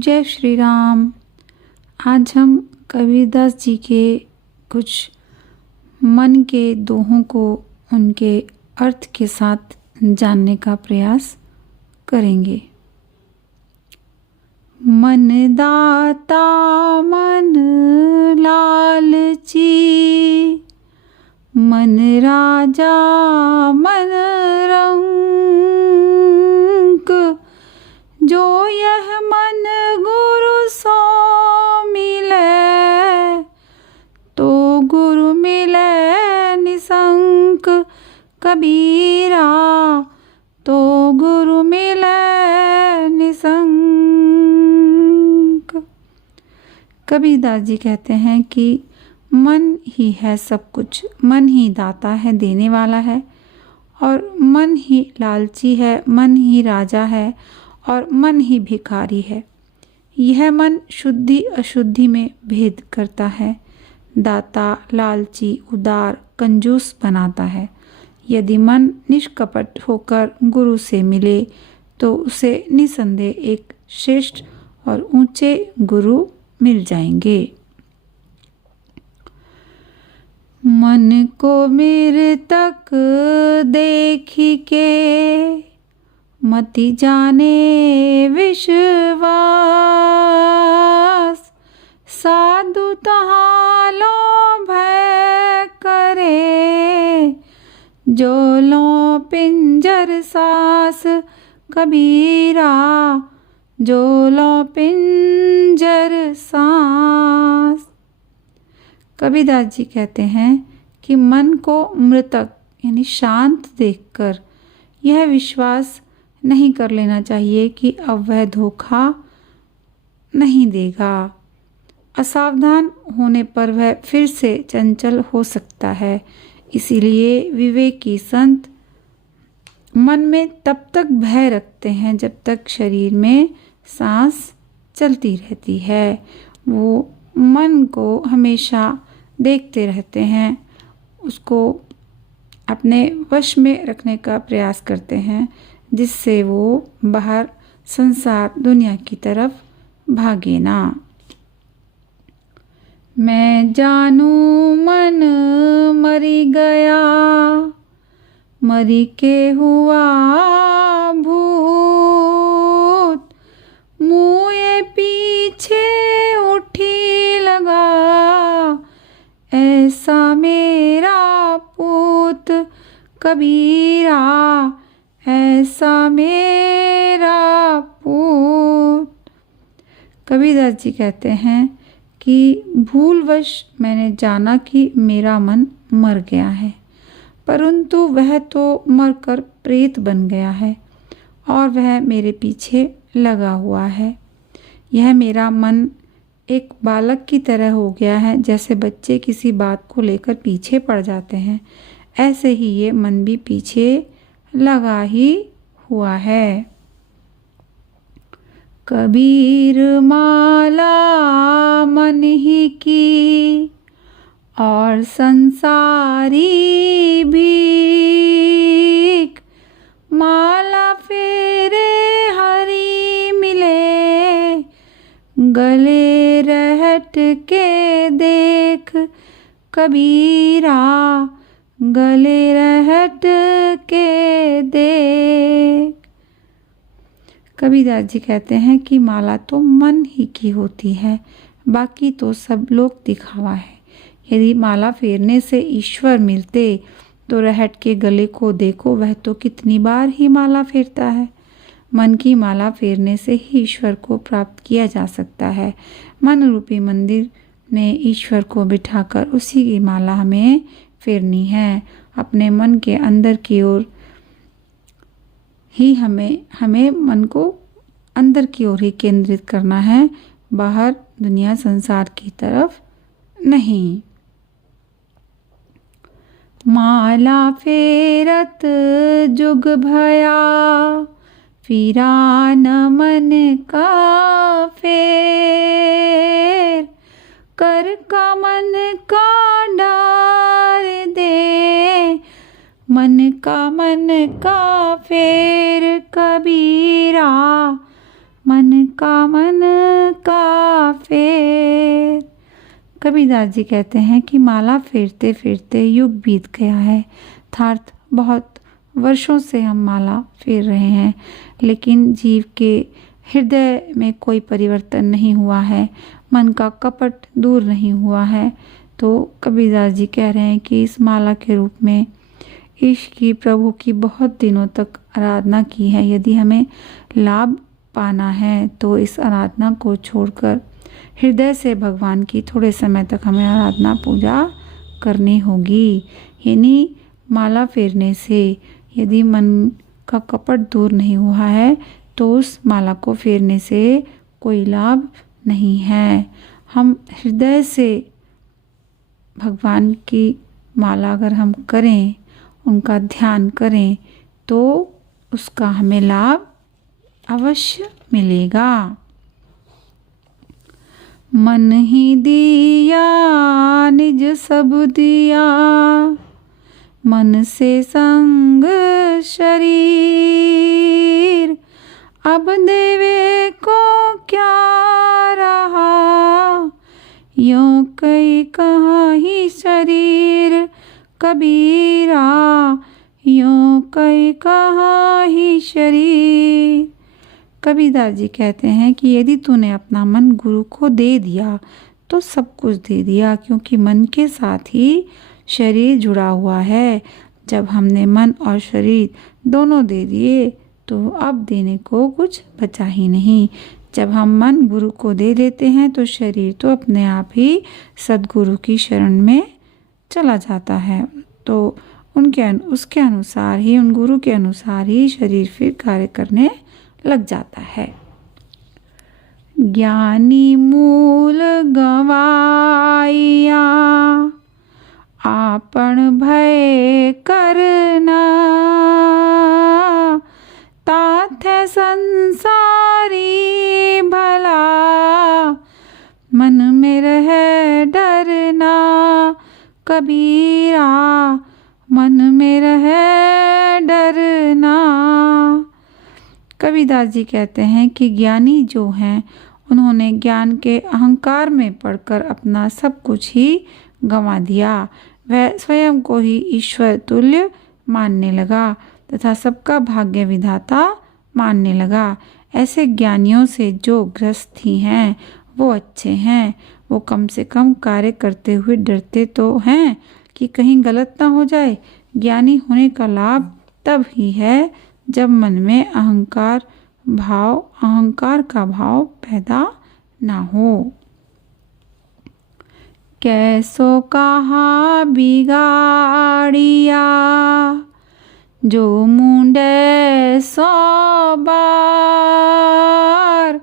जय श्री राम। आज हम कबीरदास जी के कुछ मन के दोहों को उनके अर्थ के साथ जानने का प्रयास करेंगे। मन दाता मन लालची, मन राजा मन रंक, जो यह मन गुरु सो मिले, तो गुरु मिले निसंक। कबीरा तो गुरु मिले निसंक। कबीरदास जी कहते हैं कि मन ही है सब कुछ, मन ही दाता है, देने वाला है, और मन ही लालची है, मन ही राजा है, और मन ही भिखारी है। यह मन शुद्धि अशुद्धि में भेद करता है, दाता, लालची, उदार, कंजूस बनाता है। यदि मन निष्कपट होकर गुरु से मिले तो उसे निसंदेह एक श्रेष्ठ और ऊंचे गुरु मिल जाएंगे। मन को मेरे तक देखी के, मति जाने विश्वास, साधु तहाँ लो भय करे, जो लो पिंजर सास। कबीरा जो लो पिंजर सांस। कबीरदास जी कहते हैं कि मन को मृतक यानी शांत देखकर यह विश्वास नहीं कर लेना चाहिए कि अब वह धोखा नहीं देगा। असावधान होने पर वह फिर से चंचल हो सकता है। इसीलिए विवेकी संत मन में तब तक भय रखते हैं जब तक शरीर में सांस चलती रहती है। वो मन को हमेशा देखते रहते हैं, उसको अपने वश में रखने का प्रयास करते हैं, जिससे वो बाहर संसार दुनिया की तरफ भागे ना। मैं जानू मन मरी गया, मरी के हुआ भूत, मुँह पीछे उठी लगा, ऐसा मेरा पूत। कबीरा ऐसा मेरा पूत। कबीरदास जी कहते हैं कि भूलवश मैंने जाना कि मेरा मन मर गया है, परंतु वह तो मरकर प्रेत बन गया है और वह मेरे पीछे लगा हुआ है। यह मेरा मन एक बालक की तरह हो गया है। जैसे बच्चे किसी बात को लेकर पीछे पड़ जाते हैं, ऐसे ही ये मन भी पीछे लगा ही हुआ है। कबीर माला मन ही की, और संसारी भीख, माला फेरे हरि मिले, गले रहट के देख। कबीरा गले रहट के देख। कबीरदास जी कहते हैं कि माला तो मन ही की होती है, बाकी तो सब लोग दिखावा है। यदि माला फेरने से ईश्वर मिलते तो रहट के गले को देखो, वह तो कितनी बार ही माला फेरता है। मन की माला फेरने से ही ईश्वर को प्राप्त किया जा सकता है। मन रूपी मंदिर में ईश्वर को बिठाकर उसी की माला हमें फेरनी है। अपने मन के अंदर की ओर ही हमें मन को अंदर की ओर ही केंद्रित करना है, बाहर दुनिया संसार की तरफ नहीं। माला फेरत जुग भया, फिरा न मन का फेर, कर का मन का डार दे, मन का फेर। कबीरा मन का मन का फेर। कबीरदास जी कहते हैं कि माला फेरते फेरते युग बीत गया है, अर्थात बहुत वर्षों से हम माला फेर रहे हैं, लेकिन जीव के हृदय में कोई परिवर्तन नहीं हुआ है, मन का कपट दूर नहीं हुआ है। तो कबीरदास जी कह रहे हैं कि इस माला के रूप में ईश की, प्रभु की बहुत दिनों तक आराधना की है। यदि हमें लाभ पाना है तो इस आराधना को छोड़कर हृदय से भगवान की थोड़े समय तक हमें आराधना पूजा करनी होगी। यानी माला फेरने से यदि मन का कपट दूर नहीं हुआ है तो उस माला को फेरने से कोई लाभ नहीं है। हम हृदय से भगवान की माला अगर हम करें, उनका ध्यान करें, तो उसका हमें लाभ अवश्य मिलेगा। मन ही दिया निज सब दिया, मन से संग शरीर, अब देवे को क्या रहा, यूं कई कहाँ ही शरीर कबीरा, यूं कई कहाँ ही शरीर। कबीरदास जी कहते हैं कि यदि तूने अपना मन गुरु को दे दिया तो सब कुछ दे दिया, क्योंकि मन के साथ ही शरीर जुड़ा हुआ है। जब हमने मन और शरीर दोनों दे दिए तो अब देने को कुछ बचा ही नहीं। जब हम मन गुरु को दे देते हैं तो शरीर तो अपने आप ही सद्गुरु की शरण में चला जाता है। तो उसके अनुसार ही, उन गुरु के अनुसार ही शरीर फिर कार्य करने लग जाता है। ज्ञानी मूल गवाइया, आपन भय करना, तात है संसारी भला, मन में रहे डरना, कबीरा मन में रहे डरना। कबीरदास जी कहते हैं कि ज्ञानी जो हैं उन्होंने ज्ञान के अहंकार में पड़कर अपना सब कुछ ही गंवा दिया। वह स्वयं को ही ईश्वर तुल्य मानने लगा तथा सबका भाग्य विधाता मानने लगा। ऐसे ज्ञानियों से जो गृहस्थी हैं वो अच्छे हैं। वो कम से कम कार्य करते हुए डरते तो हैं कि कहीं गलत ना हो जाए। ज्ञानी होने का लाभ तब ही है जब मन में अहंकार का भाव पैदा ना हो। कैसो कहा बिगाड़िया, जो मुंडे 100 बार,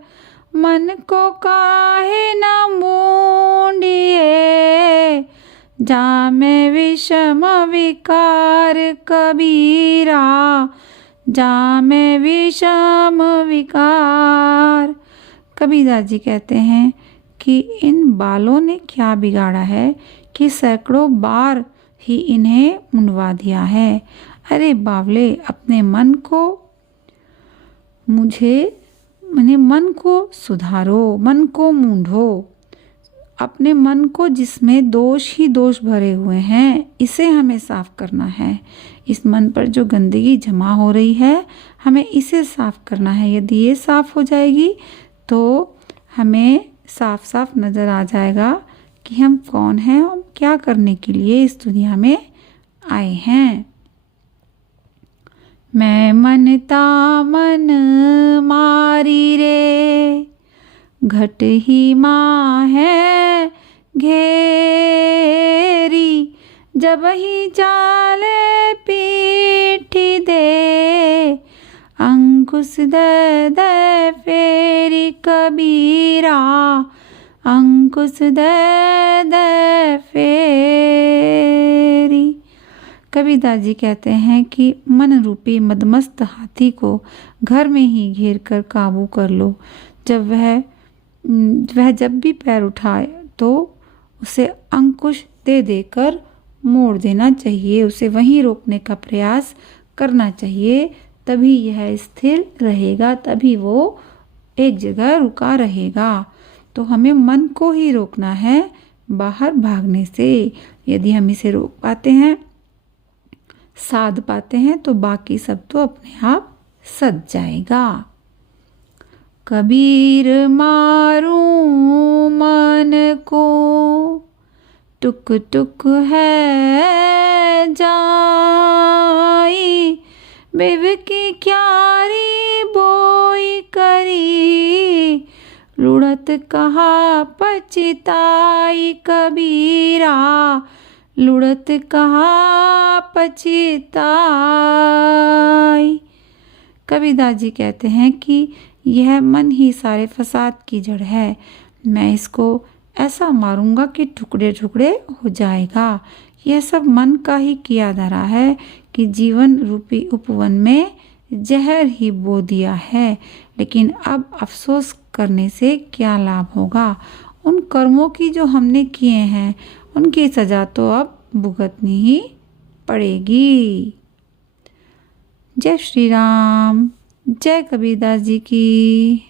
मन को काहे न मूंडिए, जामे विषम विकार कबीरा, जामे विषम विकार। कबीरदास जी कहते हैं कि इन बालों ने क्या बिगाड़ा है कि सैकड़ों बार ही इन्हें मुंडवा दिया है। अरे बावले, अपने मन को सुधारो, मन को मूंढो। अपने मन को जिसमें दोष ही दोष भरे हुए हैं, इसे हमें साफ करना है। इस मन पर जो गंदगी जमा हो रही है, हमें इसे साफ करना है। यदि ये साफ हो जाएगी तो हमें साफ साफ नज़र आ जाएगा कि हम कौन हैं और क्या करने के लिए इस दुनिया में आए हैं। मैं मनता मन मारी रे, घट ही माँ है घेरी, जब ही चाले पीठी दे, अंकुश दे दे फेरी कबीरा, अंकुश दे दे फेरी। कबीरदास जी कहते हैं कि मन रूपी मदमस्त हाथी को घर में ही घेर कर काबू कर लो। जब वह जब भी पैर उठाए तो उसे अंकुश दे देकर मोड़ देना चाहिए, उसे वहीं रोकने का प्रयास करना चाहिए। तभी यह स्थिर रहेगा, तभी वो एक जगह रुका रहेगा। तो हमें मन को ही रोकना है बाहर भागने से। यदि हम इसे रोक पाते हैं, साध पाते हैं, तो बाकी सब तो अपने आप सज जाएगा। कबीर मारूं मन को, टुक टुक है जाई, बिव की क्यारी बोई करी, लुढ़त कहा पछताई कबीरा, लुढ़त कहा पछताई। कबीरदास जी कहते हैं कि यह मन ही सारे फसाद की जड़ है। मैं इसको ऐसा मारूंगा कि टुकड़े टुकड़े हो जाएगा। यह सब मन का ही किया धरा है कि जीवन रूपी उपवन में जहर ही बो दिया है। लेकिन अब अफसोस करने से क्या लाभ होगा। उन कर्मों की जो हमने किए हैं उनकी सजा तो अब भुगतनी ही पड़ेगी। जय श्री राम। जय कबीरदास जी की।